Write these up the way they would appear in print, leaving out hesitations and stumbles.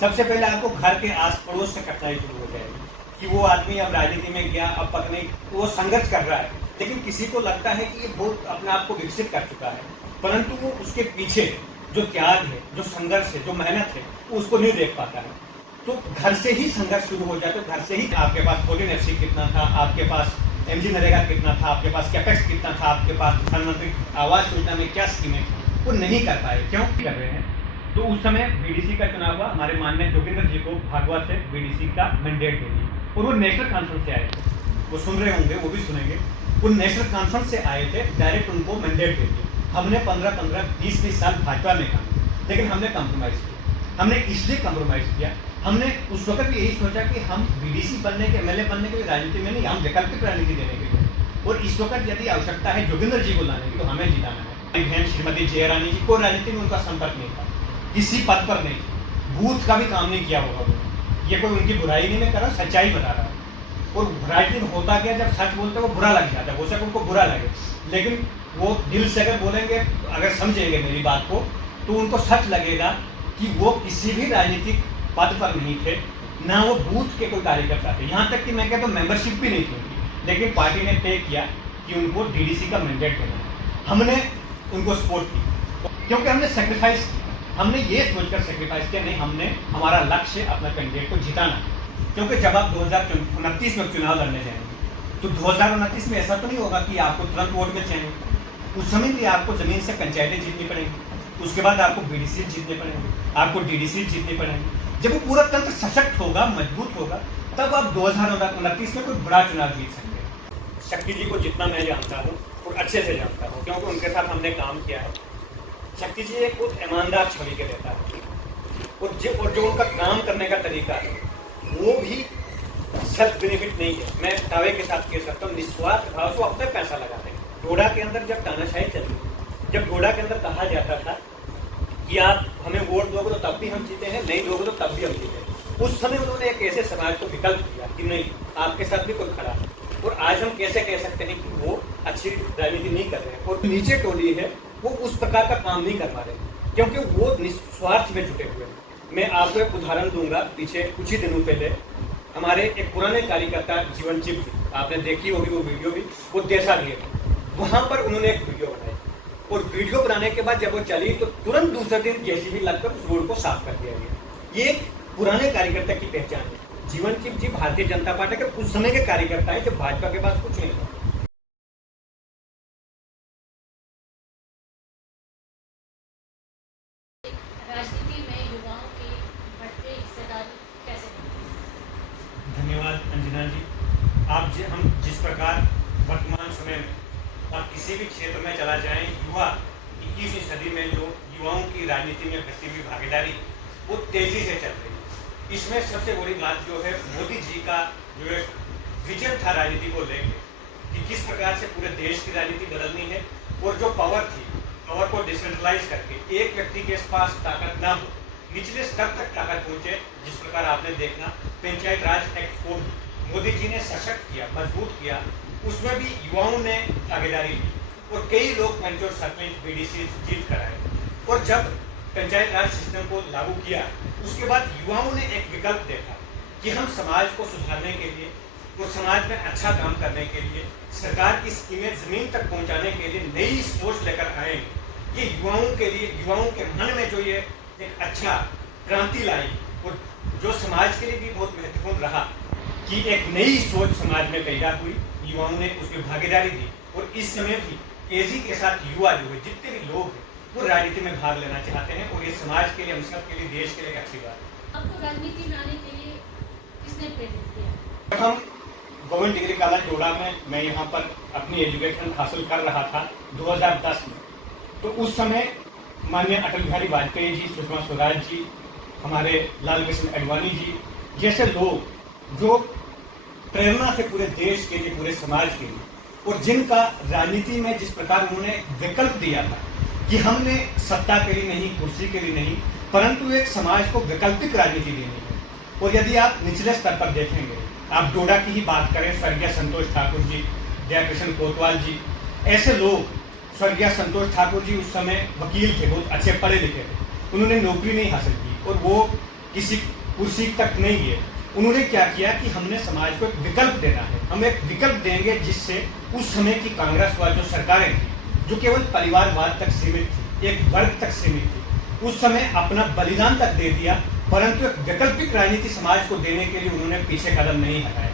सबसे पहले आपको घर के आस पड़ोस से कठिनाई शुरू हो जाएगी कि वो आदमी अब राजनीति में गया, अब पकने वो संघर्ष कर रहा है, लेकिन किसी को लगता है कि ये बहुत अपने आप को विकसित कर चुका है, परंतु वो उसके पीछे जो त्याग है, जो संघर्ष है, जो मेहनत है, वो उसको नहीं देख पाता है। तो घर से ही संघर्ष शुरू हो जाता है। घर से ही आपके पास फोरेन एफसी कितना था, आपके पास एमजी नरेगा कितना था, आपके पास कैपेक्स कितना था, आपके पास प्रधानमंत्री आवास योजना में क्या स्कीमें थी, वो नहीं कर पाए। क्यों कर रहे हैं? तो उस समय बीडीसी का चुनाव हुआ, हमारे माननीय जोगिंदर जी को भागवत से बीडीसी का मैंडेट दे दिया और वो नेशनल कॉन्फ्रेंस से आए थे। वो सुन रहे होंगे, वो भी सुनेंगे। वो नेशनल कॉन्फ्रेंस से आए थे, डायरेक्ट उनको मैंडेट दे दिया। हमने 15-15, 20-20 साल भाजपा में काम किया, लेकिन हमने कॉम्प्रोमाइज़ किया। हमने इसलिए कॉम्प्रोमाइज़ किया, हमने उस वक्त भी यही सोचा कि हम बीडीसी बनने के, एमएलए बनने के लिए राजनीति में नहीं, हम वैकल्पिक राजनीति देने के लिए। और इस वक्त यदि आवश्यकता है जोगिंदर जी को लाने की, तो हमें जिताना है। बहन श्रीमती जयरानी जी को राजनीति में उनका संपर्क नहीं था, किसी पद पर नहीं, बूथ का भी काम नहीं किया होगा उन्होंने। ये कोई उनकी बुराई नहीं मैं कर रहा, सच्चाई बता रहा हूँ। और राजनीति में होता क्या, जब सच बोलते वो बुरा लग जाता है, हो सके उनको बुरा लगे, लेकिन वो दिल से अगर बोलेंगे, अगर समझेंगे मेरी बात को, तो उनको सच लगेगा कि वो किसी भी राजनीतिक पद पर नहीं थे, ना वो बूथ के कोई कार्यकर्ता थे। यहाँ तक कि मैं कहता हूँ मेंबरशिप भी नहीं थी उनकी, लेकिन पार्टी ने तय किया कि उनको डीडीसी का मैंडेट देना है। हमने उनको सपोर्ट की, क्योंकि हमने सेक्रीफाइस किया। हमने ये सोचकर सेक्रीफाइस किया, नहीं, हमने हमारा लक्ष्य अपना कैंडिडेट को जिताना। क्योंकि जब आप 2029 में चुनाव लड़ने जाएंगे, तो 2029 में ऐसा तो नहीं होगा कि आपको तुरंत वोट मिल जाएंगे। उस समय भी आपको जमीन से पंचायतें जीतनी पड़ेंगी, उसके बाद आपको बीडीसी जीतने पड़ेंगे, आपको डीडीसी जीतने पड़ेंगे। जब वो पूरा तंत्र सशक्त होगा, मजबूत होगा, तब आप 2029 में कोई बड़ा चुनाव जीत सकते हैं। शक्ति जी को जितना मैं जानता हूँ और अच्छे से जानता हूँ, क्योंकि उनके साथ हमने काम किया है। शक्ति जी एक बहुत ईमानदार छोड़ी के रहता है, और जो उनका काम करने का तरीका है वो भी सेल्फ बेनिफिट नहीं है। मैं दावे के साथ कह सकता हूँ, निस्वार्थ भाव से अपना पैसा लगाते हैं। डोडा के अंदर जब तानाशाही चलती, जब डोडा के अंदर कहा जाता था कि आप हमें वोट दोगे तो तब भी हम जीते हैं, नहीं दोगे तो तब भी हम जीते, उस समय उन्होंने एक ऐसे समाज को विकल्प दिया कि नहीं, आपके साथ भी कोई खड़ा है। और आज हम कैसे कह सकते हैं कि वो अच्छी राजनीति नहीं कर रहे हैं, और नीचे टोली है वो उस प्रकार का काम नहीं कर पा रहे, क्योंकि वो निस्वार्थ में जुटे हुए हैं। मैं आपको एक उदाहरण दूंगा। पीछे कुछ ही दिनों पहले हमारे एक पुराने कार्यकर्ता जीवनचिप जी, आपने देखी होगी वो वीडियो भी, वो देशा गए थे, वहाँ पर उन्होंने एक वीडियो बनाई, और वीडियो बनाने के बाद जब वो चली तो तुरंत दूसरे दिन जेसीबी लगकर उस रोड को साफ कर दिया गया। ये एक पुराने कार्यकर्ता की पहचान है। जीवनचिप जी भारतीय जनता पार्टी के उस समय के कार्यकर्ता है, जब भाजपा के पास कुछ नहीं था। राजनीति में युवाओं की बढ़ती हिस्सेदारी कैसे? धन्यवाद अंजना जी। हम जिस प्रकार वर्तमान समय में आप किसी भी क्षेत्र में चला जाएं, युवा 21वीं सदी में जो युवाओं की राजनीति में बढ़ती हुई भागीदारी वो तेजी से चल रही है। इसमें सबसे बड़ी बात जो है, मोदी जी का जो एक विजन था राजनीति को लेकर कि किस प्रकार से पूरे देश की राजनीति बदलनी है, और जो पावर थी, पावर को डिसेंट्रलाइज करके एक व्यक्ति के पास ताकत ना हो, निचले स्तर तक ताकत पहुंचे। जिस प्रकार आपने देखना पंचायत राज एक्ट को मोदी जी ने सशक्त किया, मजबूत किया, उसमें भी युवाओं ने भागीदारी ली, और कई लोग पंच और सरपंच बीडीसी जीत कर आए। और जब पंचायत राज सिस्टम को लागू किया, उसके बाद युवाओं ने एक विकल्प देखा कि हम समाज को सुधारने के लिए और समाज में अच्छा काम करने के लिए, सरकार की स्कीमें जमीन तक पहुंचाने के लिए नई सोच लेकर आएंगे। ये युवाओं के लिए, युवाओं के मन में जो ये एक अच्छा क्रांति लाई, और जो समाज के लिए भी बहुत महत्वपूर्ण रहा कि एक नई सोच समाज में पैदा हुई, युवाओं ने उसमें भागीदारी दी। और इस समय भी तेजी के साथ युवा जो है, जितने भी लोग हैं, वो राजनीति में भाग लेना चाहते हैं, और ये समाज के लिए, हम सब के लिए, देश के लिए एक अच्छी बात है। आपको राजनीति में आने के लिए किसने प्रेरित किया? जब हम गवर्नमेंट डिग्री कॉलेज डोडा में, मैं यहाँ पर अपनी एजुकेशन हासिल कर रहा था 2010 में, तो उस समय माननीय अटल बिहारी वाजपेयी जी, सुषमा स्वराज जी, हमारे लाल कृष्ण आडवाणी जी जैसे लोग जो प्रेरणा से पूरे देश के लिए, पूरे समाज के लिए, और जिनका राजनीति में जिस प्रकार उन्होंने विकल्प दिया था कि हमने सत्ता के लिए नहीं, कुर्सी के लिए नहीं, परंतु एक समाज को वैकल्पिक राजनीति देनी है। और यदि आप निचले स्तर पर देखेंगे, आप डोडा की ही बात करें, स्वर्गीय संतोष ठाकुर जी, जयकृष्ण कोतवाल जी, ऐसे लोग, स्वर्गीय संतोष ठाकुर जी उस समय वकील थे, बहुत अच्छे पढ़े लिखे थे, उन्होंने नौकरी नहीं हासिल की, और वो किसी कुर्सी तक नहीं है। उन्होंने क्या किया कि हमने समाज को एक विकल्प देना है, हम एक विकल्प देंगे जिससे उस समय की कांग्रेस व जो सरकारें थी, जो केवल परिवारवाद तक सीमित थी, एक वर्ग तक सीमित थी, उस समय अपना बलिदान तक दे दिया, परंतु एक वैकल्पिक राजनीति समाज को देने के लिए उन्होंने पीछे कदम नहीं हटाया।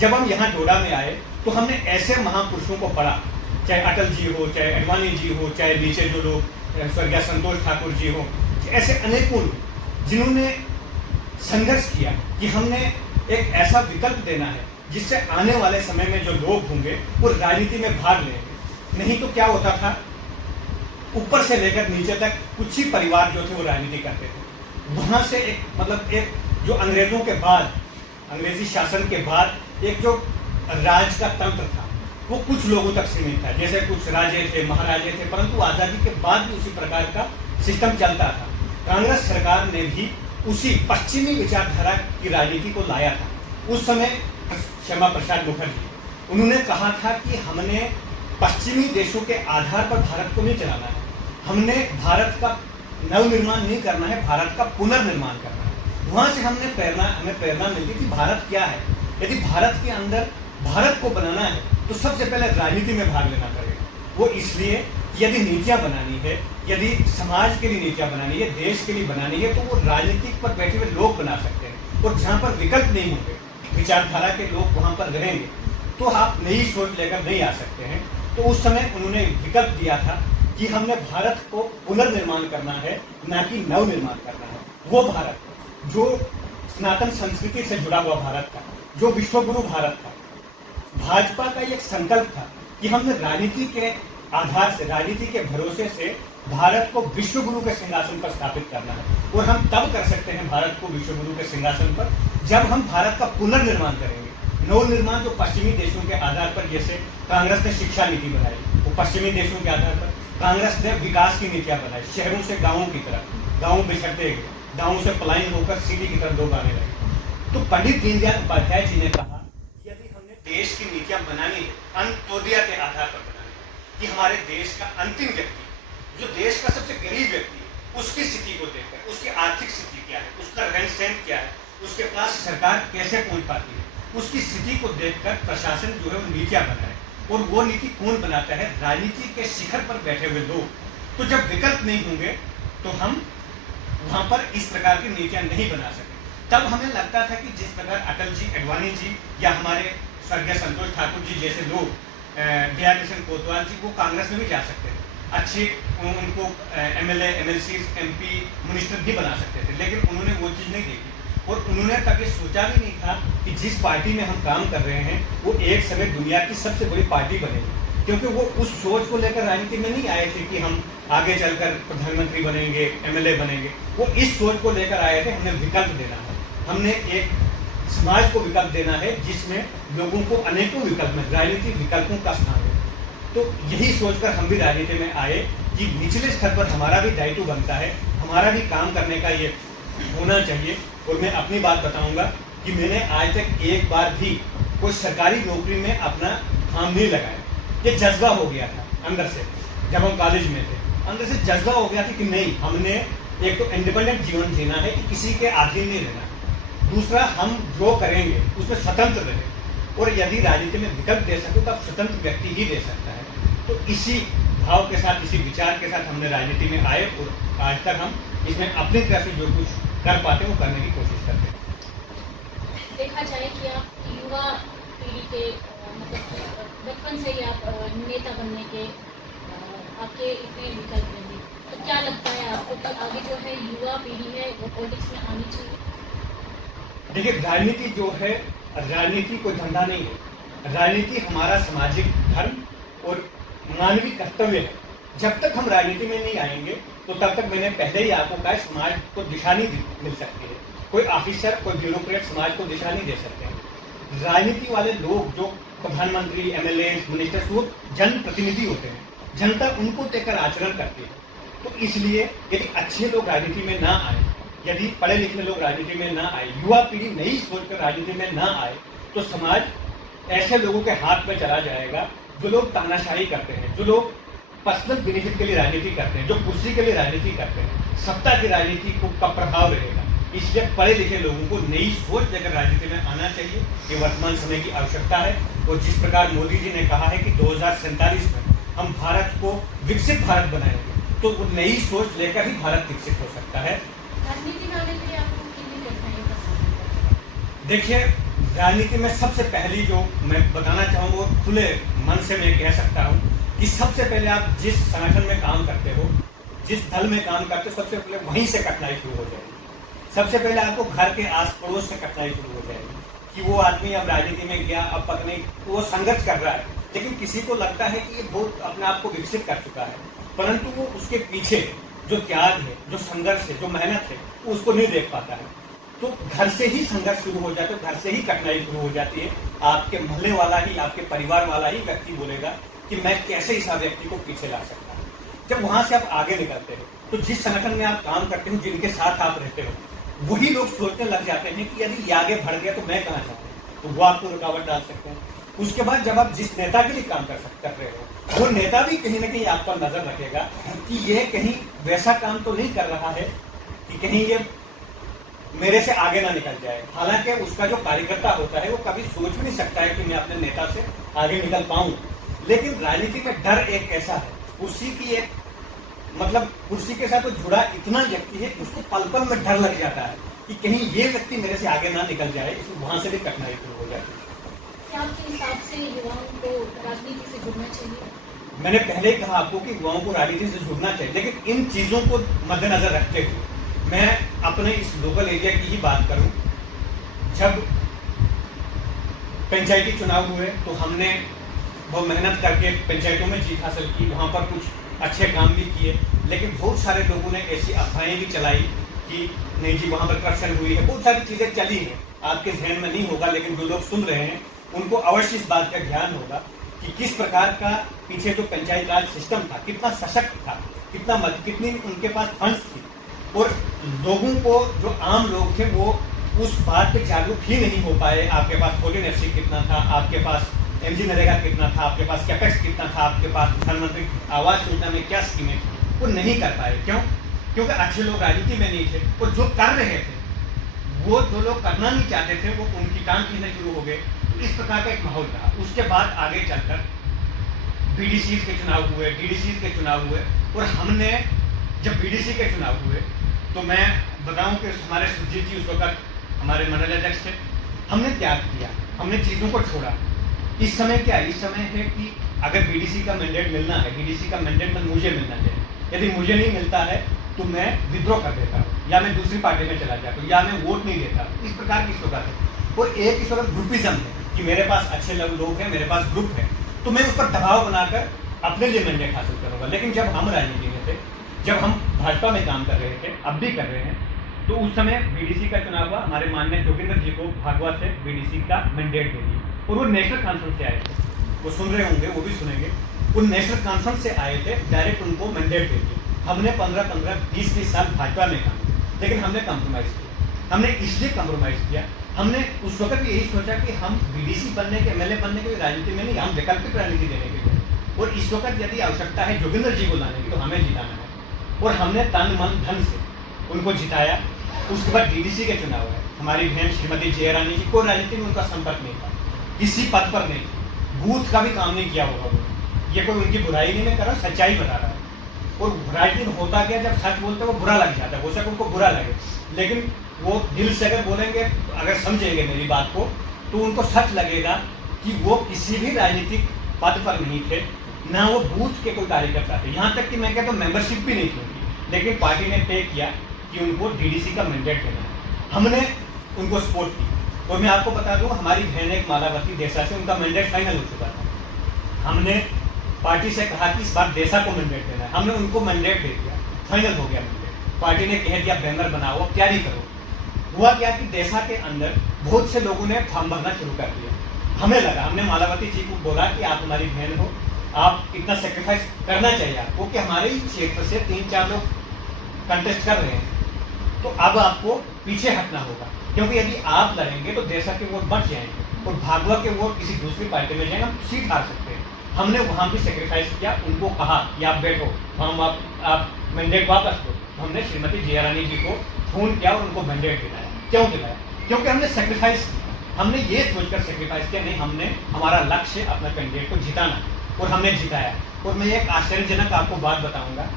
जब हम यहाँ डोडा में आए तो हमने ऐसे महापुरुषों को पढ़ा, चाहे अटल जी हो, चाहे अडवाणी जी हो, चाहे नीचे जो लोग स्वर्गीय संतोष ठाकुर जी हो, ऐसे अनेकों लोग जिन्होंने संघर्ष किया कि हमने एक ऐसा विकल्प देना है जिससे आने वाले समय में जो लोग होंगे वो राजनीति में भाग लेंगे। नहीं तो क्या होता था, ऊपर से लेकर नीचे तक कुछ ही परिवार जो थे वो राजनीति करते थे। वहां से एक जो अंग्रेजों के बाद, अंग्रेजी शासन के बाद एक जो राज का तंत्र था वो कुछ लोगों तक सीमित था, जैसे कुछ राजे थे, महाराजे थे, परंतु आज़ादी के बाद भी उसी प्रकार का सिस्टम चलता था। कांग्रेस सरकार ने भी उसी पश्चिमी विचारधारा की राजनीति को लाया था। उस समय श्यामा प्रसाद मुखर्जी, उन्होंने कहा था कि हमने पश्चिमी देशों के आधार पर भारत को नहीं चलाना है, हमने भारत का नवनिर्माण नहीं करना है, भारत का पुनर्निर्माण करना है। वहाँ से हमें प्रेरणा मिलती थी भारत क्या है। यदि भारत के अंदर भारत को बनाना है तो सबसे पहले राजनीति में भाग लेना पड़ेगा। वो इसलिए यदि नीतियाँ बनानी है, यदि समाज के लिए नीतियाँ बनानी है, देश के लिए बनानी है, तो वो राजनीतिक पर बैठे हुए लोग बना सकते हैं। और जहाँ पर विकल्प नहीं होंगे, विचारधारा के लोग वहाँ पर रहेंगे, तो आप नई सोच लेकर नहीं आ सकते हैं। तो उस समय उन्होंने विकल्प दिया था कि हमने भारत को पुनर्निर्माण करना है, ना कि नवनिर्माण करना है। वो भारत जो सनातन संस्कृति से जुड़ा हुआ भारत था, जो विश्वगुरु भारत था। भाजपा का एक संकल्प था कि हमने राजनीति के आधार से, राजनीति के भरोसे से भारत को विश्वगुरु के सिंहासन पर स्थापित करना है। और हम तब कर सकते हैं भारत को विश्वगुरु के सिंहासन पर जब हम भारत का पुनर्निर्माण करेंगे। नवनिर्माण जो पश्चिमी देशों के आधार पर, जैसे कांग्रेस ने शिक्षा नीति बनाई, वो पश्चिमी देशों के आधार पर कांग्रेस ने विकास की नीतियां बनाई, शहरों से गाँवों की तरफ, गाँव बिछड़ते गए, गाँव से पलायन होकर सिटी की तरफ लोग आने लगे। तो पंडित दीनदयाल उपाध्याय जी ने कहा, यदि हमने देश की नीतियां बनानी है अंत्योदय के आधार पर बनानी है, कि हमारे देश का अंतिम व्यक्ति, जो देश का सबसे गरीब व्यक्ति है, उसकी स्थिति को देखकर, उसकी आर्थिक स्थिति क्या है, उसका रहन सहन क्या है, उसके पास सरकार कैसे पहुंच पाती है, उसकी स्थिति को देखकर प्रशासन जो है वो नीतियां बनाए। और वो नीति कौन बनाता है? राजनीति के शिखर पर बैठे हुए लोग। तो जब विकल्प नहीं होंगे तो हम वहां पर इस प्रकार की नीतियां नहीं बना सकते। तब हमें लगता था कि जिस प्रकार अटल जी, अडवाणी जी या हमारे स्वर्गीय संतोष ठाकुर जी जैसे लोग, दया किशन कोतवाल जी, वो कांग्रेस में भी जा सकते थे, अच्छे उनको MLA, MLC, MP, मिनिस्टर भी बना सकते थे, लेकिन उन्होंने वो चीज़ नहीं देखी। और उन्होंने कभी सोचा भी नहीं था कि जिस पार्टी में हम काम कर रहे हैं वो एक समय दुनिया की सबसे बड़ी पार्टी बनेगी, क्योंकि वो उस सोच को लेकर राजनीति में नहीं आए थे कि हम आगे चलकर प्रधानमंत्री बनेंगे, MLA बनेंगे। वो इस सोच को लेकर आए थे, हमने विकल्प देना है, हमने एक समाज को विकल्प देना है जिसमें लोगों को अनेकों विकल्प में, राजनीतिक विकल्पों का स्थान है। तो यही सोचकर हम भी राजनीति में आए कि निचले स्तर पर हमारा भी दायित्व बनता है, हमारा भी काम करने का ये होना चाहिए। और मैं अपनी बात बताऊंगा कि मैंने आज तक एक बार भी कोई सरकारी नौकरी में अपना काम नहीं लगाया। ये जज्बा हो गया था अंदर से, जब हम कॉलेज में थे, अंदर से जज्बा हो गया था कि नहीं, हमने एक तो इंडिपेंडेंट जीवन जीना है कि किसी के अधीन नहीं रहना, दूसरा हम जो करेंगे उसमें स्वतंत्र रहे। और यदि राजनीति में विकल्प दे सको तो स्वतंत्र व्यक्ति ही दे सकता है। तो इसी भाव के साथ, इसी विचार के साथ हमने राजनीति में आए और आज तक हम इसमें अपनी तरफ से जो कुछ कर पाते हैं वो करने की कोशिश करते हैं। देखा जाए कि आप युवा पीढ़ी के मतलब बचपन से ही आप नेता बनने के आपके इतने विकल्प रहे, तो क्या लगता है आपको कि आगे जो है युवा पीढ़ी है वो पॉलिटिक्स में आनी चाहिए? देखिए, राजनीति जो है, राजनीति कोई धंधा नहीं है, राजनीति हमारा सामाजिक धर्म और मानवीय कर्तव्य है। जब तक हम राजनीति में नहीं आएंगे तो तब तक, मैंने पहले ही आपको कहा, समाज को दिशा नहीं मिल सकती है। कोई ऑफिसर, कोई ब्यूरोक्रेट समाज को दिशा नहीं दे सकते हैं। राजनीति वाले लोग जो प्रधानमंत्री, MLA, मिनिस्टर्स, वो जनप्रतिनिधि होते हैं, जनता उनको देखकर आचरण करती है। तो इसलिए यदि अच्छे लोग राजनीति में ना आए, यदि पढ़े लिखे लोग राजनीति में ना आए, युवा पीढ़ी नई सोचकर राजनीति में ना आए, तो समाज ऐसे लोगों के हाथ में चला जाएगा जो लोग तानाशाही करते हैं, जो लोग पर्सनल बेनिफिट के लिए राजनीति करते हैं, जो कुर्सी के लिए राजनीति करते हैं। सत्ता की राजनीति का प्रभाव रहेगा। इसलिए पढ़े लिखे लोगों को नई सोच लेकर राजनीति में आना चाहिए। ये वर्तमान समय की आवश्यकता है। और जिस प्रकार मोदी जी ने कहा है कि 2047 में हम भारत को विकसित भारत बनाएंगे, तो वो नई सोच लेकर ही भारत विकसित हो सकता है। राजनीति में आने के लिए आपको कितनी कठिनाइयों का सामना करना पड़ा? देखिए, राजनीति में सबसे पहली जो मैं बताना चाहूँगा, वो खुले मन से मैं कह सकता हूँ कि सबसे पहले आप जिस संगठन में काम करते हो, जिस दल में काम करते हो, सबसे पहले वहीं से कठिनाई शुरू हो जाएगी। सबसे पहले आपको घर के आस पड़ोस से कठिनाई शुरू हो जाएगी कि वो आदमी अब राजनीति में गया, अब पत्नी वो संघर्ष कर रहा है, लेकिन किसी को लगता है कि ये बहुत अपने आप को विकसित कर चुका है, परंतु वो उसके पीछे जो त्याग है, जो संघर्ष है, जो मेहनत है, वो उसको नहीं देख पाता है। तो घर से ही संघर्ष शुरू हो जाता है, घर से ही कठिनाई शुरू हो जाती है। आपके मोहल्ले वाला ही, आपके परिवार वाला ही व्यक्ति बोलेगा कि मैं कैसे इस व्यक्ति को पीछे ला सकता हूँ। जब वहां से आप आगे निकलते हो, तो जिस संगठन में आप काम करते हो, जिनके साथ आप रहते हो, वही लोग सोचने लग जाते हैं कि यदि ये आगे बढ़ गया तो मैं कहाँ जाऊँ, तो वो आपको रुकावट डाल सकते हैं। उसके बाद जब आप जिस नेता के लिए काम कर रहे हो, वो नेता भी कहीं ना कहीं आप पर नजर रखेगा कि ये कहीं वैसा काम तो नहीं कर रहा है कि कहीं ये मेरे से आगे ना निकल जाए। हालांकि उसका जो कार्यकर्ता होता है वो कभी सोच भी नहीं सकता है कि मैं अपने नेता से आगे निकल पाऊं। लेकिन राजनीति में डर एक ऐसा है, कुर्सी की एक मतलब कुर्सी के साथ तो जुड़ा इतना व्यक्ति है कि उसको पल पल में डर लग जाता है कि कहीं ये व्यक्ति मेरे से आगे ना निकल जाए, इसलिए वहां से भी कठिनाई शुरू हो जाती है। क्या आपके हिसाब से युवाओं को राजनीति से जुड़ना चाहिए? मैंने पहले ही कहा आपको कि युवाओं को राजनीति से जुड़ना चाहिए, लेकिन इन चीजों को मद्देनजर रखते हुए मैं अपने इस लोकल एरिया की ही बात करूं। जब पंचायती चुनाव हुए तो हमने बहुत मेहनत करके पंचायतों में जीत हासिल की, वहाँ पर कुछ अच्छे काम भी किए, लेकिन बहुत सारे लोगों ने ऐसी अफवाहें भी चलाई कि नहीं जी वहाँ पर करप्शन हुई है, बहुत सारी चीज़ें चली हैं। आपके जहन में नहीं होगा, लेकिन जो लोग सुन रहे हैं उनको अवश्य इस बात का ध्यान होगा कि किस प्रकार का पीछे जो पंचायत राज सिस्टम था, कितना सशक्त था, कितनी उनके पास फंड्स थी, और लोगों को जो आम लोग थे वो उस बात पे जागरूक ही नहीं हो पाए। आपके पास 14FC कितना था, आपके पास MG नरेगा कितना था, आपके पास कैपेक्स कितना था, आपके पास प्रधानमंत्री आवास योजना में क्या स्कीमें थी, वो नहीं कर पाए। क्यों? क्योंकि अच्छे लोग राजनीति में नहीं थे, और जो कर रहे थे वो जो लोग करना नहीं चाहते थे वो उनकी टांग खींचने शुरू हो गए। तो इस प्रकार का एक माहौल रहा। उसके बाद आगे चलकर BDC के चुनाव हुए, DDC के चुनाव हुए, और हमने जब BDC के चुनाव हुए तो मैं बताऊं कि हमारे सुरजीत जी उस वक्त हमारे मंडल अध्यक्ष थे। हमने त्याग किया, हमने चीज़ों को छोड़ा। इस समय क्या है? इस समय है कि अगर BDC का मैंडेट मिलना है, BDC का मैंडेट मुझे मिलना चाहिए। यदि मुझे नहीं मिलता है तो मैं विद्रोह कर देता हूँ, या मैं दूसरी पार्टी में चला जाता हूँ, या मैं वोट नहीं देता। इस प्रकार की इस वक्त है। और एक इस वक्त ग्रुपिज्म है कि मेरे पास अच्छे लोग हैं, मेरे पास ग्रुप है, तो मैं उस पर दबाव बनाकर अपने लिए मैंडेट हासिल करूँगा। लेकिन जब हम राजनीति में थे, जब हम भाजपा में काम कर रहे थे, अब भी कर रहे हैं, तो उस समय BDC का चुनाव हुआ। हमारे माननीय जोगिंदर जी को भागवत से BDC का मैंडेट दे दिया, और वो नेशनल कॉन्फ्रेंस से आए थे। वो सुन रहे होंगे, वो भी सुनेंगे। वो नेशनल कॉन्फ्रेंस से आए थे, डायरेक्ट उनको मैंडेट दे दिया। हमने 15-20 साल भाजपा में काम किया, लेकिन हमने कॉम्प्रोमाइज़ किया। हमने इसलिए कॉम्प्रोमाइज़ किया, हमने उस वक्त भी यही सोचा कि हम BDC बनने के, MLA बनने के राजनीति में नहीं, हम वैकल्पिक राजनीति देने के लिए। और इस वक्त यदि आवश्यकता है जोगिंदर जी को लाने की, तो हमें जिताना है, और हमने तन मन धन से उनको जिताया। उसके बाद DDC के चुनाव है। हमारी बहन श्रीमती जया रानी जी को राजनीति में उनका संपर्क नहीं था, किसी पद पर नहीं थी, बूथ का भी काम नहीं किया होगा उन्होंने। ये कोई उनकी बुराई नहीं मैं कर रहा हूँ, सच्चाई बता रहा है। और राजनीति में होता क्या, जब सच बोलते वो बुरा लग जाता है, हो सके उनको बुरा लगे, लेकिन वो दिल से अगर बोलेंगे, अगर समझेंगे मेरी बात को, तो उनको सच लगेगा कि वो किसी भी राजनीतिक पद पर नहीं थे, ना वो बूथ के कोई कार्यकर्ता थे। यहाँ तक कि मैं कहता हूँ मेंबरशिप भी नहीं थी उनकी, लेकिन पार्टी ने तय किया कि उनको DDC का मैंडेट देना है। हमने उनको सपोर्ट की। और मैं आपको बता दूं, हमारी बहन एक मालावती देसा से उनका मैंडेट फाइनल हो चुका था। हमने पार्टी से कहा कि इस बार देसा को मैंडेट देना है, हमने उनको मैंडेट दे दिया, फाइनल हो गया मैंडेट। पार्टी ने कह दिया बैनर बनाओ, तैयारी करो। हुआ क्या कि देसा के अंदर बहुत से लोगों ने फॉर्म भरना शुरू कर दिया। हमें लगा, हमने मालावती जी को बोला कि आप हमारी बहन हो, आप इतना सेक्रीफाइस करना चाहिए आपको कि हमारे ही क्षेत्र से 3-4 लोग कंटेस्ट कर रहे हैं, तो अब आपको पीछे हटना होगा, क्योंकि यदि आप लड़ेंगे तो देशा के वोट बच जाएंगे और भागवा के वोट किसी दूसरी पार्टी में जाएंगे, हम सीट हार सकते हैं। हमने वहाँ भी सेक्रीफाइस किया, उनको कहा कि आप बैठो, हम आप मैंडेट वापस दो। हमने श्रीमती जया रानी जी को फोन किया और उनको मैंडेट दिलाया। क्यों दिलाया? क्योंकि हमने सेक्रीफाइस, हमने ये सोचकर सेक्रीफाइस किया, नहीं हमने हमारा लक्ष्य अपना कैंडिडेट को जिताना, और हमने जिताया। और मैं एक आश्चर्यजनक आपको बात बताऊंगा,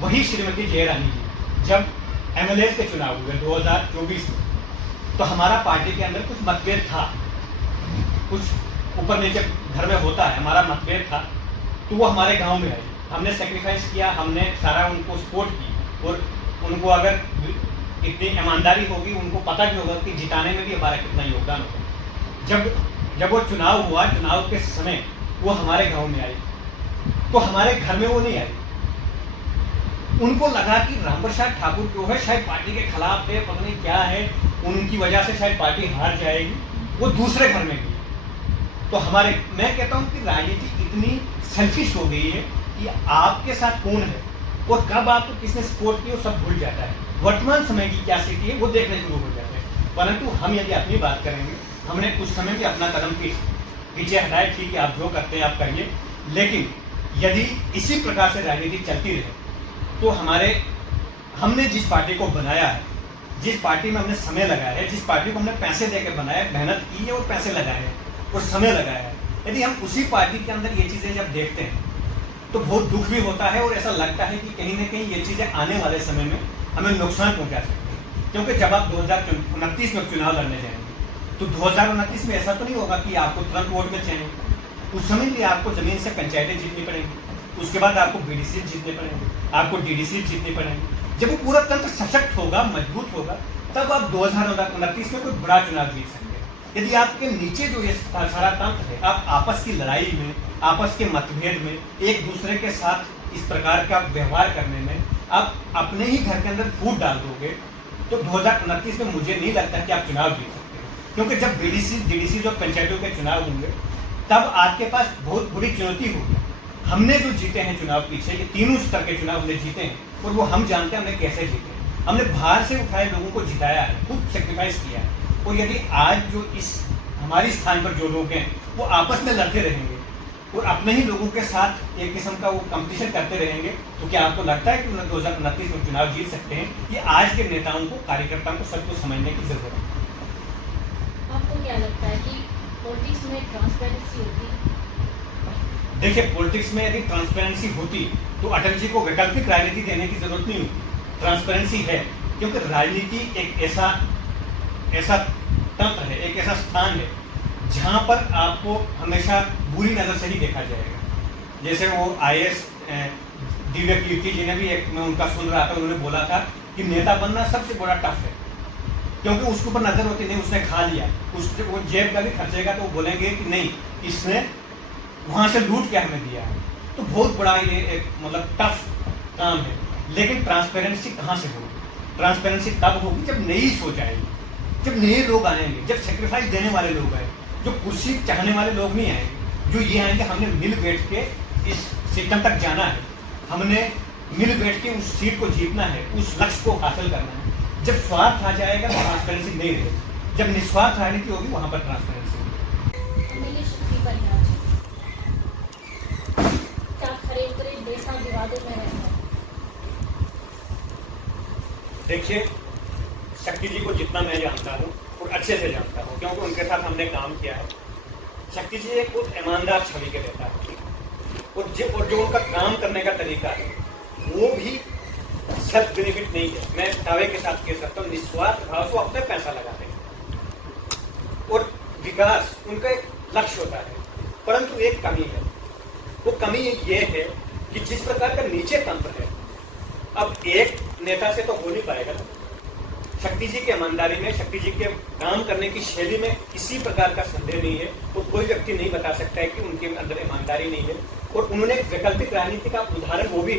वही श्रीमती जयरानी जी जब एमएलए के चुनाव हुए 2024 में, तो हमारा पार्टी के अंदर कुछ मतभेद था, कुछ ऊपर नीचे घर में होता है, हमारा मतभेद था, तो वो हमारे गांव में आई, हमने सेक्रीफाइस किया, हमने सारा उनको सपोर्ट की, और उनको अगर इतनी ईमानदारी होगी, उनको पता भी होगा कि जिताने में भी हमारा कितना योगदान होगा। जब वो चुनाव हुआ, चुनाव के समय वो हमारे गांव में आई, तो हमारे घर में वो नहीं आई। उनको लगा कि रामप्रसाद ठाकुर जो है शायद पार्टी के खिलाफ है, पता नहीं क्या है, उनकी वजह से शायद पार्टी हार जाएगी, वो दूसरे घर में गई। तो मैं कहता हूँ कि राजनीति इतनी सेल्फिश हो गई है कि आपके साथ कौन है और कब आपको किसने सपोर्ट किया वो सब भूल जाता है। वर्तमान समय की क्या स्थिति है वो देखने शुरू हो जाते हैं। परंतु हम यदि अपनी बात करेंगे, हमने उस समय भी अपना कदम पीछे हटाया, ठीक है आप जो करते हैं आप करिए, लेकिन यदि इसी प्रकार से राजनीति चलती रहे तो हमने जिस पार्टी को बनाया है, जिस पार्टी में हमने समय लगाया है, जिस पार्टी को हमने पैसे देकर बनाया, मेहनत की है और पैसे लगाए हैं और समय लगाया है, यदि हम उसी पार्टी के अंदर ये चीज़ें जब देखते हैं तो बहुत दुख भी होता है और ऐसा लगता है कि कहीं ना कहीं ये चीज़ें आने वाले समय में हमें नुकसान पहुंचा सकती है। क्योंकि जब आप 2029 में चुनाव लड़ने जाएंगे तो 2029 में ऐसा तो नहीं होगा कि आपको तुरंत वोट मिल जाएंगे, उस समय भी आपको ज़मीन से पंचायतें जीतनी पड़ेंगी, उसके बाद आपको बीडीसी जीतने पड़ेंगे, आपको डीडीसी जीतने पड़ेंगे। जब वो पूरा तंत्र सशक्त होगा, मजबूत होगा, तब आप 2029 में कोई बड़ा चुनाव जीत सकते हैं। यदि आपके नीचे जो ये सारा तंत्र है, आप आपस की लड़ाई में, आपस के मतभेद में, एक दूसरे के साथ इस प्रकार का व्यवहार करने में आप अपने ही घर के अंदर फूट डाल दोगे, तो 2029 में मुझे नहीं लगता कि आप चुनाव जीत सकते हैं। क्योंकि जब बीडीसी डीडीसी जो पंचायतों के चुनाव होंगे तब आपके पास बहुत बुरी चुनौती होगी। हमने जो जीते हैं चुनाव पीछे, ये तीनों स्तर के चुनाव हमने जीते हैं और वो हम जानते हैं हमने कैसे जीते हैं। हमने बाहर से उठाए लोगों को जिताया है, खुद सेक्रीफाइस किया है। और यदि आज जो इस हमारी स्थान पर जो लोग हैं वो आपस में लड़ते रहेंगे और अपने ही लोगों के साथ एक किस्म का वो कंपटीशन करते रहेंगे, तो क्या आपको लगता है कि 2029 में चुनाव जीत सकते हैं? ये आज के नेताओं को, कार्यकर्ताओं को सबको समझने की जरूरत है। आपको क्या लगता है कि पॉलिटिक्स में ट्रांसपेरेंसी होती है? देखिए, पॉलिटिक्स में यदि ट्रांसपेरेंसी होती तो अटल जी को वैकल्पिक राजनीति देने की जरूरत नहीं होती। ट्रांसपेरेंसी है क्योंकि राजनीति एक ऐसा तंत्र है, एक ऐसा स्थान है जहाँ पर आपको हमेशा बुरी नज़र से ही देखा जाएगा। जैसे वो IAS दिव्य कीर्ति जी ने भी मैं उनका सुन रहा था, उन्होंने बोला था कि नेता बनना सबसे बड़ा टफ है, क्योंकि उसके ऊपर नज़र होती नहीं, उसने खा लिया, वो जेब का भी खर्चेगा तो वो बोलेंगे कि नहीं इसने वहाँ से लूट के हमें दिया है। तो बहुत बड़ा ये एक मतलब टफ काम है। लेकिन ट्रांसपेरेंसी कहाँ से होगी? ट्रांसपेरेंसी तब होगी जब नई सोच आएगी, जब नए लोग आएंगे, जब सेक्रीफाइस देने वाले लोग आए, जो कुर्सी चाहने वाले लोग नहीं आएंगे, जो ये आएंगे हमने मिल बैठ के इस सिस्टम तक जाना है, हमने मिल बैठ के उस सीट को जीतना है, उस लक्ष्य को हासिल करना है। जब स्वार्थ आ जाएगा तो ट्रांसपेरेंसी नहीं रहेगी, जब निस्वार्थ राजनीति होगी वहाँ पर ट्रांसपेरेंसी होगी। देखिए, शक्ति जी को जितना मैं जानता हूँ और अच्छे से जानता हूँ, क्योंकि उनके साथ हमने काम किया है। शक्ति जी एक बहुत ईमानदार छवि के रहता है और जो उनका काम करने का तरीका है वो भी सेल्फ बेनिफिट नहीं है। मैं दावे के साथ कह सकता हूँ, निस्वार्थ भाव से अपने पैसा लगाते हैं और विकास उनका एक लक्ष्य होता है। परंतु एक कमी है, वो कमी ये है कि जिस प्रकार का नीचे तंत्र है, अब एक नेता से तो हो नहीं पाएगा। शक्ति जी की ईमानदारी में, शक्ति जी के काम करने की शैली में किसी प्रकार का संदेह नहीं है और कोई व्यक्ति नहीं बता सकता है कि उनके अंदर ईमानदारी नहीं है। और उन्होंने वैकल्पिक राजनीति का उदाहरण वो भी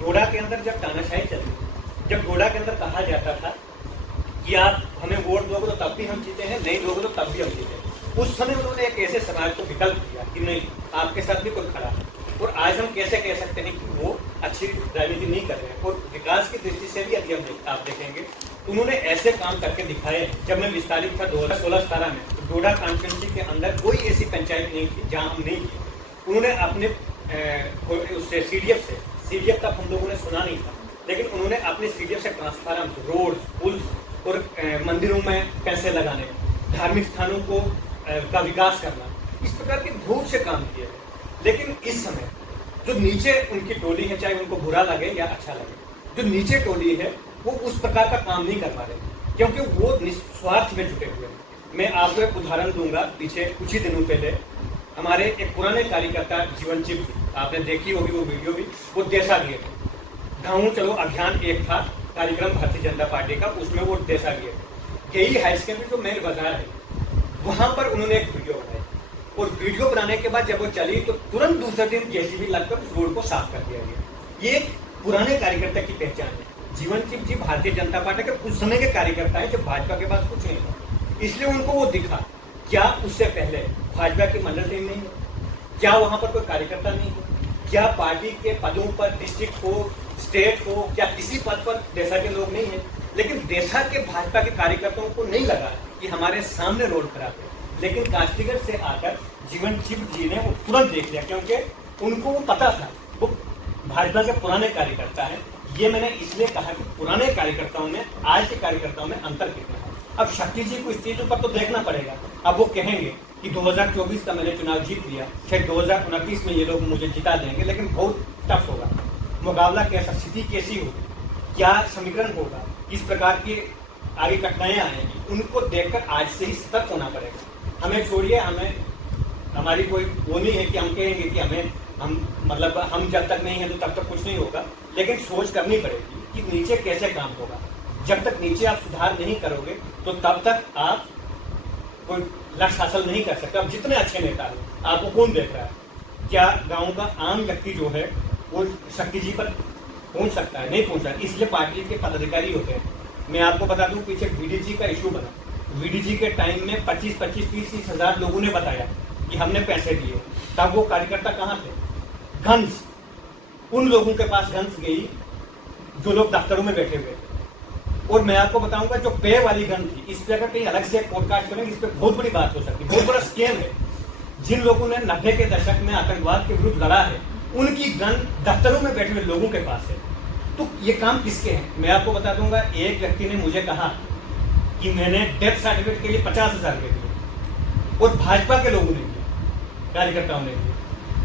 डोडा के अंदर जब तानाशाही चली, जब डोडा के अंदर कहा जाता था कि आप हमें वोट दोगे तो तब भी हम जीते हैं, नहीं दोगे तो तब भी हम जीते हैं, उस समय उन्होंने एक ऐसे समाज को विकल्प दिया कि नहीं आपके साथ भी कोई खड़ा है। और आज हम कैसे कह सकते हैं कि वो अच्छी राजनीति नहीं कर रहे हैं। और विकास की दृष्टि से भी यदि आप देखेंगे तो उन्होंने ऐसे काम करके दिखाए। जब मैं विस्तारित था 2016-17 में, तो डोडा कॉन्स्टिट्यूंसी के अंदर कोई ऐसी पंचायत नहीं थी जहां हम नहीं थे। उन्होंने अपने उससे CDF तक हम लोगों ने सुना नहीं था, लेकिन उन्होंने अपने सीडीएफ से ट्रांसफार्म, रोड, पुल और मंदिरों में पैसे लगाने, धार्मिक स्थानों को का विकास करना, इस प्रकार के बहुत से काम किए हैं। लेकिन इस समय जो नीचे उनकी टोली है, चाहे उनको बुरा लगे या अच्छा लगे, जो नीचे टोली है वो उस प्रकार का काम नहीं कर पा रहे, क्योंकि वो निस्वार्थ में जुटे हुए हैं। मैं आपको एक उदाहरण दूंगा। पीछे कुछ ही दिनों पहले हमारे एक पुराने कार्यकर्ता जीवनचिप जी, आपने देखी होगी वो वीडियो भी, वो देसा गए थे। गाँव चलो अभियान एक था कार्यक्रम भारतीय जनता पार्टी का, उसमें वो देसा गए थे। केई हाई सेकेंडरी जो मेन बाजार है वहां पर उन्होंने एक वीडियो बनाई, और वीडियो बनाने के बाद जब वो चली तो तुरंत दूसरे दिन जेसीबी लगकर उस रोड को साफ कर दिया गया। ये एक पुराने कार्यकर्ता की पहचान है। जीवनचिप जी भारतीय जनता पार्टी के उस समय के कार्यकर्ता है जब भाजपा के पास कुछ नहीं था, इसलिए उनको वो दिखा। क्या उससे पहले भाजपा की मंडल टीम नहीं है? क्या वहां पर कोई कार्यकर्ता नहीं है? क्या पार्टी के पदों पर, डिस्ट्रिक्ट हो, स्टेट हो, क्या किसी पद पर देशा के लोग नहीं है? लेकिन देशा के भाजपा के कार्यकर्ताओं को नहीं लगा कि हमारे सामने रोड खराब है, लेकिन कास्टिगर से आकर जीवनचिप जी ने वो तुरंत देख लिया, क्योंकि उनको वो पता था वो भाजपा के पुराने कार्यकर्ता हैं। ये मैंने इसलिए कहा कि पुराने कार्यकर्ताओं में आज के कार्यकर्ताओं में अंतर कितना है। अब शक्ति जी को इस चीजों पर तो देखना पड़ेगा। अब वो कहेंगे कि 2024 का मैंने चुनाव जीत लिया, शायद 2029 में ये लोग मुझे जिता देंगे, लेकिन बहुत टफ होगा मुकाबला। कैसा, स्थिति कैसी होगी, क्या समीकरण होगा, किस प्रकार की आगे कठिनाइयां आएंगी, उनको देखकर आज से ही सतर्क होना पड़ेगा। हमें छोड़िए, हमें हमारी कोई वो नहीं है कि हम कहेंगे कि हम जब तक नहीं है तो तब तक कुछ नहीं होगा, लेकिन सोच करनी पड़ेगी कि नीचे कैसे काम होगा। जब तक नीचे आप सुधार नहीं करोगे तो तब तक आप कोई लक्ष्य हासिल नहीं कर सकते। अब जितने अच्छे नेता हैं, आपको कौन देख रहा है? क्या गांव का आम व्यक्ति जो है वो शक्ति जी पर पहुंच सकता है? नहीं पहुंचा। इसलिए पार्टी के पदाधिकारी होते हैं। मैं आपको बता दूं, पीछे वीडीजी का इशू बना। वीडीजी के टाइम में 25-30 हजार लोगों ने बताया कि हमने पैसे दिए, तब वो कार्यकर्ता कहाँ थे? गन्स, उन लोगों के पास गन्स गई जो लोग दफ्तरों में बैठे हुए थे। और मैं आपको बताऊंगा जो पे वाली गन थी, इस पर अगर कहीं अलग से एक पॉडकास्ट करेंगे, इस पर बहुत बड़ी बात हो सकती है। बहुत बड़ा स्कैम है। जिन लोगों ने 90 के दशक में आतंकवाद के विरुद्ध लड़ा है, उनकी गन दफ्तरों में बैठे हुए लोगों के पास है। तो ये काम किसके हैं? मैं आपको बता दूंगा। एक व्यक्ति ने मुझे कहा कि मैंने डेथ सर्टिफिकेट के लिए 50,000 रुपये दिए, और भाजपा के लोगों ने दिए, कार्यकर्ताओं ने दिए।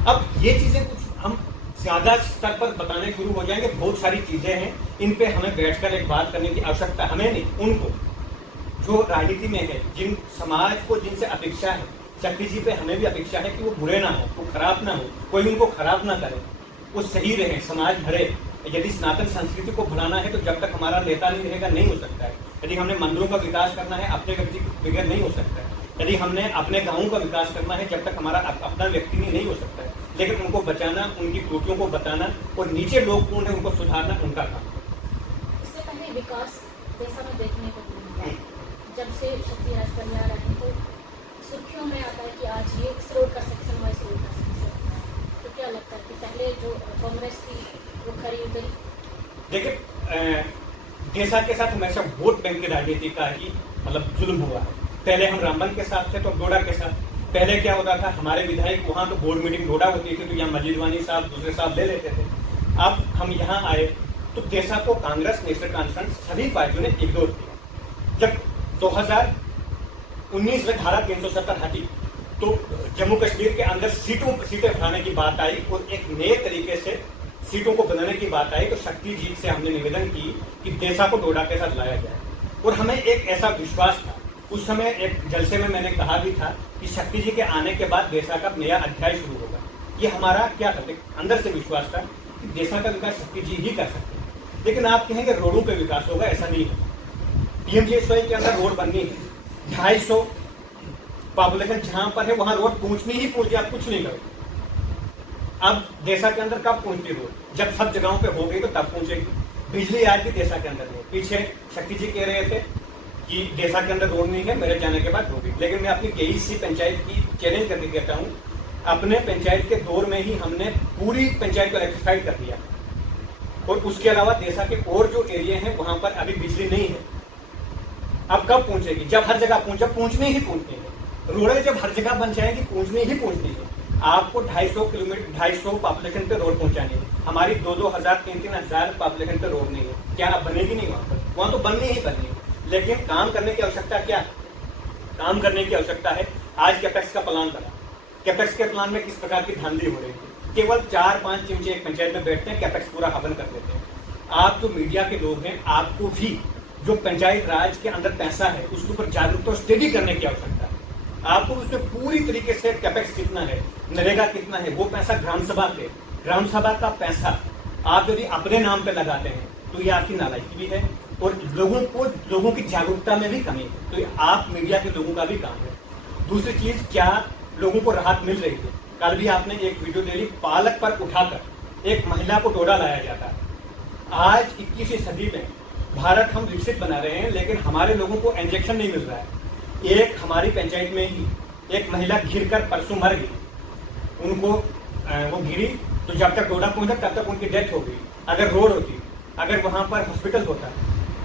अब ये चीजें कुछ हम ज्यादा स्तर पर बताने शुरू हो जाएंगे। बहुत सारी चीजें हैं, इन पे हमें बैठकर एक बात करने की आवश्यकता, हमें नहीं, उनको जो राजनीति में है, जिन समाज को जिनसे अपेक्षा है, शक्ति जी पे हमें भी अपेक्षा है कि वो बुरे ना हो, वो खराब ना हो, कोई उनको खराब ना करे, वो सही रहे, समाज भरे। यदि सनातन संस्कृति को बढ़ाना है तो जब तक हमारा नेता नहीं रहेगा नहीं हो सकता है। यदि हमने मंदिरों का विकास करना है, अपने व्यक्ति बगैर नहीं हो सकता है। यदि हमने अपने गाँव का विकास करना है, जब तक हमारा अपना व्यक्ति नहीं हो सकता है। लेकिन उनको बचाना, उनकी त्रुटियों को बताना, और नीचे लोग कौन है उनको सुधारना उनका काम। इससे पहले विकास जैसा मैं देखने को मिला, जब से शक्ति राज पर आ रहे हैं तो सुर्खियों में आता है कि आज ये इस रोड का सेक्शन हुआ, इस रोड का सेक्शन हुआ। तो क्या लगता है कि पहले जो कांग्रेस थी वो खरी उतरी? देखिए, देशा के साथ हमेशा वोट बैंक की राजनीति का ही जुल्म हुआ है। पहले हम रामबन के साथ थे तो डोडा के साथ। पहले क्या होता था, हमारे विधायक वहाँ तो बोर्ड मीटिंग डोडा होती थी तो यहाँ मजीदवानी साहब, दूसरे साहब ले लेते थे। अब हम यहाँ आए तो देशा को कांग्रेस, नेशनल कॉन्फ्रेंस, सभी पार्टियों ने इग्नोर किया। जब 2019 में धारा 370 हटी तो जम्मू कश्मीर के अंदर सीटें बढ़ाने की बात आई और एक नए तरीके से सीटों को बनाने की बात आई, तो शक्ति जी से हमने निवेदन की कि देशा को डोडा के साथ लाया जाए। और हमें एक ऐसा विश्वास था, उस समय एक जलसे में मैंने कहा भी था कि शक्ति जी के आने के बाद देशा का नया अध्याय शुरू होगा। ये हमारा क्या था, अंदर से विश्वास था कि देशा का विकास शक्ति जी ही कर सकते हैं। लेकिन आप कहेंगे रोडों पे विकास होगा, ऐसा नहीं है। पीएमजीएसवाई के अंदर रोड बननी है, 250 पॉपुलेशन जहां पर है वहां रोड पहुंचनी ही पहुंची, आप कुछ नहीं करोगे। अब देशा के अंदर कब पहुंचती रोड? जब सब जगहों पे हो गई तो तब पहुंचेगी। बिजली आज भी देशा के अंदर है। पीछे शक्ति जी कह रहे थे कि देशा के अंदर रोड नहीं है, मेरे जाने के बाद होगी। लेकिन मैं अपनी केईसी पंचायत की चैलेंज करके कहता हूँ, अपने पंचायत के दौर में ही हमने पूरी पंचायत को इलेक्ट्रीफाइड कर दिया, और उसके अलावा देशा के और जो एरिया हैं वहां पर अभी बिजली नहीं है। अब कब पहुंचेगी? जब हर जगह पहुंचनी ही पहुंचनी है। रोडें जब हर जगह बन जाएंगी, पहुंचनी ही पहुंचनी है। आपको 250 किलोमीटर 250 पॉपुलेशन पे रोड पहुंचानी है। हमारी 2-2 हज़ार 3-3 हज़ार पॉपुलेशन पे रोड नहीं है। क्या बनेगी नहीं वहाँ पर? वहाँ तो बननी ही बननी है, लेकिन काम करने की आवश्यकता क्या? काम करने की आवश्यकता है। आज कैपेक्स का प्लान बना, कैपेक्स के प्लान में किस प्रकार की धांधली हो रही है। केवल 4-5 चिमचे एक पंचायत में बैठते हैं, कैपेक्स पूरा हवन कर देते हैं। आप जो मीडिया के लोग हैं, आपको भी जो पंचायत राज के अंदर पैसा है उसके ऊपर जागरूकता स्टडी करने की आवश्यकता है। आपको उसमें पूरी तरीके से कैपेक्स कितना है, नरेगा कितना है, वो पैसा ग्राम सभा का पैसा आप यदि अपने नाम पे लगाते हैं तो ये आपकी नालायकी भी है और लोगों की जागरूकता में भी कमी है। तो ये आप मीडिया के लोगों का भी काम है। दूसरी चीज, क्या लोगों को राहत मिल रही है? कल भी आपने एक वीडियो दे दी, पालक पर उठाकर एक महिला को डोडा लाया जाता है। आज 21वीं सदी में भारत हम विकसित बना रहे हैं, लेकिन हमारे लोगों को इंजेक्शन नहीं मिल रहा है। एक हमारी पंचायत में ही एक महिला गिरकर परसों मर गई। उनको वो गिरी तो जब तक डोडा पहुंचा तब तक उनकी डेथ हो गई। अगर रोड होती, अगर वहाँ पर हॉस्पिटल होता,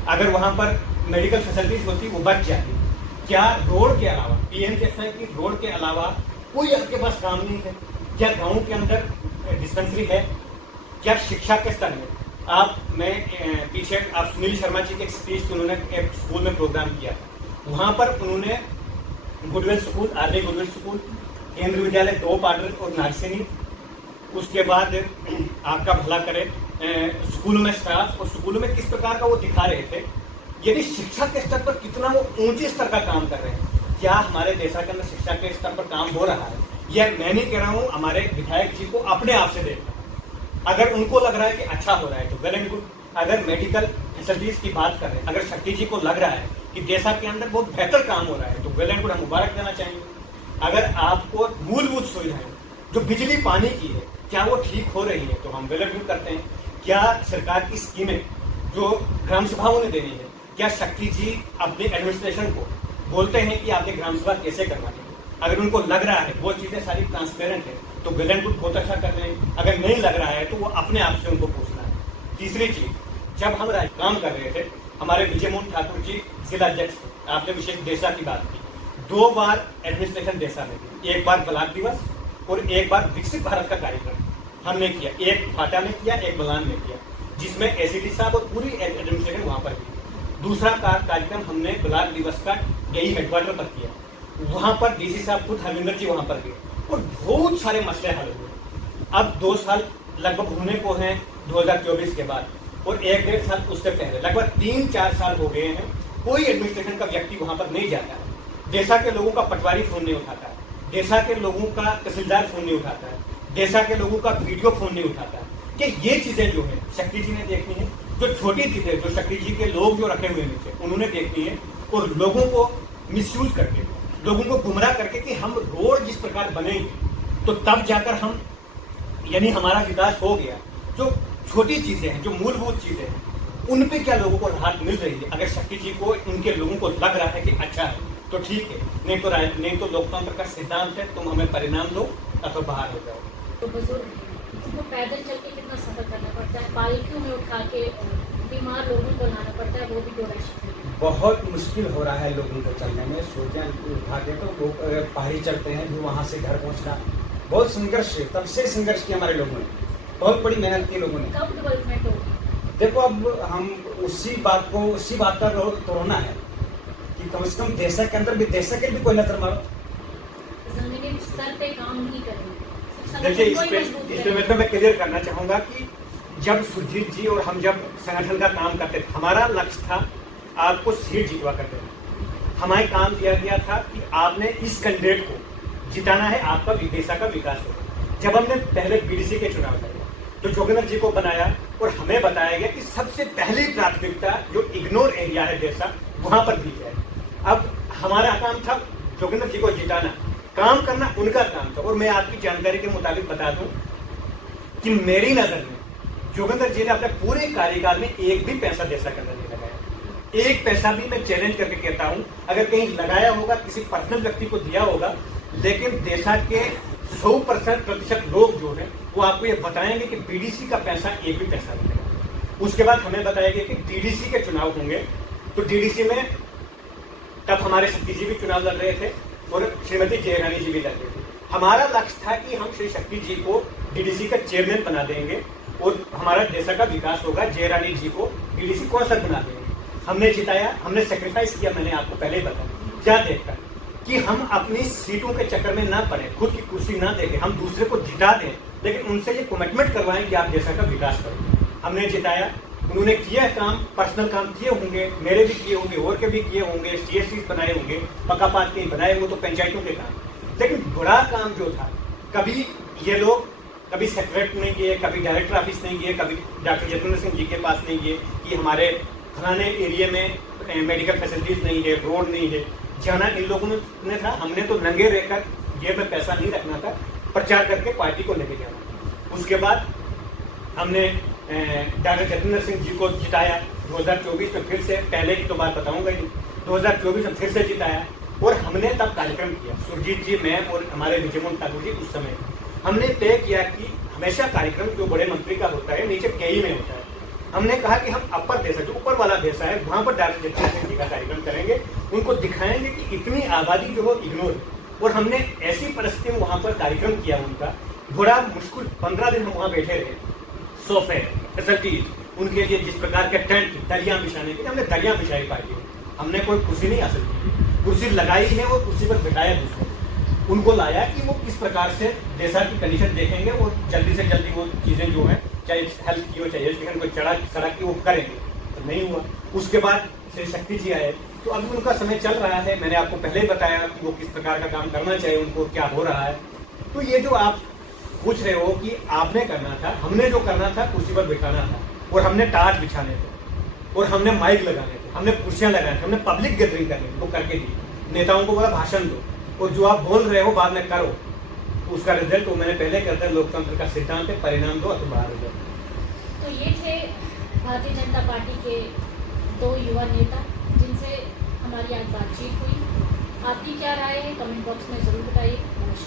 अगर वहाँ पर मेडिकल फैसिलिटीज होती, वो बच जाती। क्या रोड के अलावा, पीएम कहते हैं कि रोड के अलावा कोई आपके पास काम नहीं है? क्या गाँव के अंदर डिस्पेंसरी है? क्या शिक्षा के स्तर में मैं पीछे आप सुनील शर्मा जी की एक स्पीच, उन्होंने एक स्कूल में प्रोग्राम किया, वहाँ पर उन्होंने goodwill school, army goodwill school, केंद्रीय विद्यालय 2 पाडर और नारसिनी, उसके बाद आपका भला करे स्कूलों में स्टाफ और स्कूलों में किस प्रकार का वो दिखा रहे थे। यदि शिक्षा के स्तर पर कितना वो ऊंचे स्तर का काम कर रहे हैं, क्या हमारे देश के अंदर शिक्षा के स्तर पर काम हो रहा है? यह मैं नहीं कह रहा हूँ, हमारे विधायक जी को अपने आप से देखना। अगर उनको लग रहा है कि अच्छा हो रहा है तो वेल एंड गुड। अगर मेडिकल फैसिलिटीज की बात कर रहे हैं, अगर शक्ति जी को लग रहा है कि देशा के अंदर बहुत बेहतर काम हो रहा है तो वेल एंड गुड, हम मुबारक देना चाहेंगे। अगर आपको मूलभूत सुविधाएं जो बिजली पानी की है, क्या वो ठीक हो रही है तो हम वेल एंड गुड करते हैं। क्या सरकार की स्कीमें जो ग्राम सभाओं ने देनी है, क्या शक्ति जी अपने एडमिनिस्ट्रेशन को बोलते हैं कि आपने ग्राम सभा कैसे करवानी है? अगर उनको लग रहा है वो चीज़ें सारी ट्रांसपेरेंट है तो वेल एंड गुड, बहुत अच्छा कर रहे हैं। अगर नहीं लग रहा है तो वो अपने आप से उनको पूछना है। तीसरी चीज, जब हम काम कर रहे थे, हमारे विजय मोहन ठाकुर जी जिला अध्यक्ष थे, आपने विशेष देशा की बात की। 2 बार एडमिनिस्ट्रेशन देशा में दी, एक बार ब्लॉक दिवस और एक बार विकसित भारत का कार्यक्रम हमने किया। एक भाटा में किया, एक बलान में किया, जिसमें एसीडी साहब और पूरी एडमिनिस्ट्रेशन वहाँ पर की। दूसरा कार्यक्रम हमने ब्लॉक दिवस का यही हेडक्वार्टर पर किया, वहाँ पर डीसी साहब खुद हरविंदर जी वहाँ पर गए और बहुत सारे मसले हल हुए। अब 2 साल लगभग होने को हैं 2024 के बाद, और 1-1.5 साल उससे पहले लगभग 3-4 साल हो गए हैं, कोई एडमिनिस्ट्रेशन का व्यक्ति वहाँ पर नहीं जाता है। देशा के लोगों का पटवारी फोन नहीं उठाता है, देशा के लोगों का तहसीलदार फोन नहीं उठाता है, देशा के लोगों का वीडियो फोन नहीं उठाता है। कि ये चीजें जो है शक्ति जी ने देखनी है, जो छोटी चीजें जो शक्ति जी के लोग जो रखे हुए नीचे उन्होंने देखनी है, और लोगों को मिसयूज करके, लोगों को गुमराह करके कि हम रोड जिस प्रकार बनेंगे तो तब जाकर हम यानी हमारा विकास हो गया। जो छोटी चीजें हैं, जो मूलभूत चीजें हैं, उन पे क्या लोगों को राहत मिल रही है? अगर शक्ति जी को, उनके लोगों को लग रहा है कि अच्छा है तो ठीक है, नहीं तो लोकतंत्र का सिद्धांत है, तुम हमें परिणाम दो अथवा बाहर हो जाओ। तो बुजुर्ग उनको पैदल चल के कितना सफर करना पड़ता है, पालकियों में उठा के बीमार लोगों को लाना पड़ता है, वो भी डोनेशन बहुत मुश्किल हो रहा है लोगों को चलने में। सोचा उठा के तो लोग पहाड़ी चलते हैं, फिर वहाँ से घर पहुँचना बहुत संघर्ष है। तब से संघर्ष किया हमारे लोगों ने, बहुत बड़ी मेहनत की लोगों ने। कब डेवलपमेंट होगी? देखो अब हम उसी बात पर रोना है कि कम से कम देशा के अंदर भी, देशा के भी कोई नजर मारो। जमीनी स्तर पे काम नहीं करेंगे। देखिए, इस पे मैं क्लियर करना चाहूँगा कि जब सुरजीत जी और हम जब संगठन का काम करते थे, हमारा लक्ष्य था आपको सीट जितवा करते थे। हमारे काम दिया गया था कि आपने इस कैंडिडेट को जिताना है, आपका देशा का विकास होगा। जब हमने पहले बीडीसी के चुनाव करे तो जोगिंदर जी को बनाया और हमें बताया गया कि सबसे पहली प्राथमिकता जो इग्नोर एरिया है देशा, वहाँ पर दी जाए। अब हमारा काम था जोगिंदर जी को जिताना, काम करना उनका काम था। और मैं आपकी जानकारी के मुताबिक बता दूं कि मेरी नज़र में जोगिंदर जी ने अपने पूरे कार्यकाल में एक भी पैसा देशा के अंदर नहीं लगाया। एक पैसा भी मैं चैलेंज करके कहता हूं, अगर कहीं लगाया होगा, किसी पर्सनल व्यक्ति को दिया होगा, लेकिन देशा के 100% लोग जो हैं वो आपको ये बताएंगे कि बीडीसी का पैसा एक भी पैसा नहीं लगा। उसके बाद हमें बताया गया कि डीडीसी के चुनाव होंगे, तो डीडीसी में तब हमारे शक्ति जी भी चुनाव लड़ रहे थे और श्रीमती जयरानी जी भी लड़ रहे थे। हमारा लक्ष्य था कि हम श्री शक्ति जी को डीडीसी का चेयरमैन बना देंगे और हमारा देश का विकास होगा। जयरानी जी को डीडीसी कौंसल बना देंगे। हमने जिताया, हमने सेक्रीफाइस किया, मैंने आपको पहले ही बताया। क्या देखकर कि हम अपनी सीटों के चक्कर में ना पड़े, खुद की कुर्सी ना देखें, हम दूसरे को जिता दें, लेकिन उनसे ये कमिटमेंट करवाएं कि आप देश का विकास करें। हमने जिताया, उन्होंने किया काम, पर्सनल काम किए होंगे, मेरे भी किए होंगे, और के भी किए होंगे, CSC बनाए होंगे, पक्का पात के बनाए, वो तो पंचायतों के काम। लेकिन बड़ा काम जो था, कभी ये लोग कभी सेक्रेटरी नहीं गए, कभी डायरेक्टर ऑफिस नहीं गए, कभी डॉक्टर जतिंद्र सिंह जी के पास नहीं गए कि हमारे फलाने एरिया में मेडिकल फैसिलिटीज नहीं है, रोड नहीं है। जाना इन लोगों ने था, हमने तो नंगे रहकर जेब में पैसा नहीं रखना था, प्रचार करके पार्टी को लेके जाना। उसके बाद हमने डॉक्टर जतिंद्र सिंह जी को जिताया 2024 में, फिर से, पहले की तो बात बताऊंगा ही, 2024 में फिर से जिताया। और हमने तब कार्यक्रम किया, सुरजीत जी, मैं और हमारे विजय मोहन ठाकुर जी, उस समय हमने तय किया कि हमेशा कार्यक्रम जो बड़े मंत्री का होता है नीचे KE में होता है। हमने कहा कि हम अपर देश, जो ऊपर वाला देश है, वहाँ पर डॉक्टर जतिंद्र सिंह जी का कार्यक्रम करेंगे, उनको दिखाएंगे कि इतनी आबादी जो हो इग्नोर। और हमने ऐसी परिस्थिति में वहाँ पर कार्यक्रम किया उनका, बड़ा मुश्किल 15 दिन हम वहाँ बैठे रहे, सोफे फैसिलिटीज उनके लिए, जिस प्रकार के टेंट, दरिया बिछाने के लिए हमने दरिया बिछाई पार्टी में। हमने कोई कुर्सी नहीं हासिल की, कुर्सी लगाई है और कुर्सी पर बिठाया दूसरे, उनको लाया कि वो किस प्रकार से देशा की कंडीशन देखेंगे और जल्दी से जल्दी वो चीज़ें जो है, चाहे हेल्थ की हो, चाहे एजुकेशन को, सड़क की, वो करेंगे। तो नहीं हुआ। उसके बाद श्री शक्ति जी आए, तो अभी उनका समय चल रहा है। मैंने आपको पहले ही बताया कि वो किस प्रकार का काम करना चाहिए, उनको क्या हो रहा है। तो ये जो आप पूछ रहे हो कि आपने करना था, हमने जो करना था कुर्सी पर बिठाना था, और हमने टाट बिछाने थे, और हमने माइक लगाने थे, हमने कुर्सियां लगाने थे, हमने पब्लिक गैदरिंग करनी थी, वो करके दी। नेताओं को बोला भाषण दो, और जो आप बोल रहे हो बाद में करो, तो उसका रिजल्ट वो मैंने पहले कहता है, लोकतंत्र का सिद्धांत है, परिणाम दो अथवा रिजल्ट। तो ये थे भारतीय जनता पार्टी के 2 युवा नेता जिनसे हमारी आज बातचीत हुई। आपकी क्या राय है कमेंट बॉक्स में ज़रूर बताइए। नमस्कार।